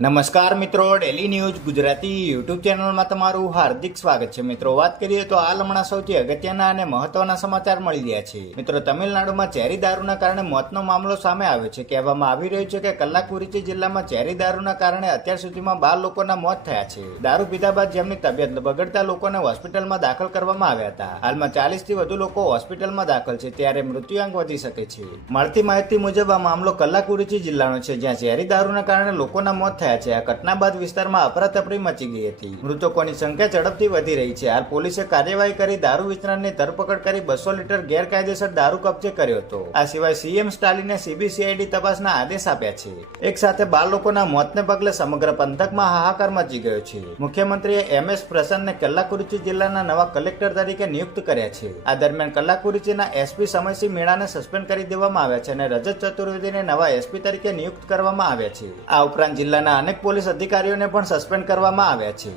નમસ્કાર મિત્રો, daily news Gujarati YouTube ચેનલમાં તમારું હાર્દિક સ્વાગત છે. મિત્રો, વાત કરીએ તો હાલ હમણાં સૌથી અગત્યના અને મહત્વના સમાચાર મળી રહ્યા છે. મિત્રો, તમિલનાડુમાં ઝેરી દારૂના કારણે મોતનો મામલો સામે આવ્યો છે. કહેવામાં આવી રહ્યું છે કે કલ્લાકુરિચી જિલ્લામાં ઝેરી દારૂના કારણે અત્યાર સુધીમાં 12 લોકોના મોત થયા છે. દારૂ પીધા બાદ જેમની તબિયત બગડતા લોકોને હોસ્પિટલમાં દાખલ કરવામાં આવ્યા હતા. હાલમાં 40 થી વધુ લોકો હોસ્પિટલમાં દાખલ છે, ત્યારે મૃત્યુઆંક વધી શકે છે. મળતી માહિતી મુજબ આ મામલો કલ્લાકુરિચી જિલ્લાનો છે, જ્યાં ઝેરી દારૂના કારણે લોકોના મોત થયા છે. આ ઘટના બાદ વિસ્તારમાં અફરાતફરી મચી ગઈ હતી. મૃતકોની સંખ્યા ઝડપથી વધી રહી છે. હાલ પોલીસે કાર્યવાહી કરી દારૂ વિતરણની ધરપકડ કરી 200 લીટર ગેરકાયદેસર દારૂ કબજે કર્યો હતો. આ સિવાય સીએમ સ્ટાલિને સીબીસીઆઈડી તપાસના આદેશ આપ્યા છે. એક સાથે 12 લોકોના મોતને પગલે સમગ્ર પંથકમાં હાહાકાર મચી ગયો છે. મુખ્યમંત્રીએ એમએસ પ્રસન્નને કલ્લાકુરિચી જિલ્લાના નવા કલેક્ટર તરીકે નિયુક્ત કર્યા છે. આ દરમિયાન કલ્લાકુરિચીના એસપી સમયસિંહ મીણાને સસ્પેન્ડ કરી દેવામાં આવ્યા છે અને રજત ચતુર્વેદીને નવા એસપી તરીકે નિયુક્ત કરવામાં આવ્યા છે. આ ઉપરાંત જિલ્લાના અનેક પોલીસ અધિકારીઓને પણ સસ્પેન્ડ કરવામાં આવ્યા છે.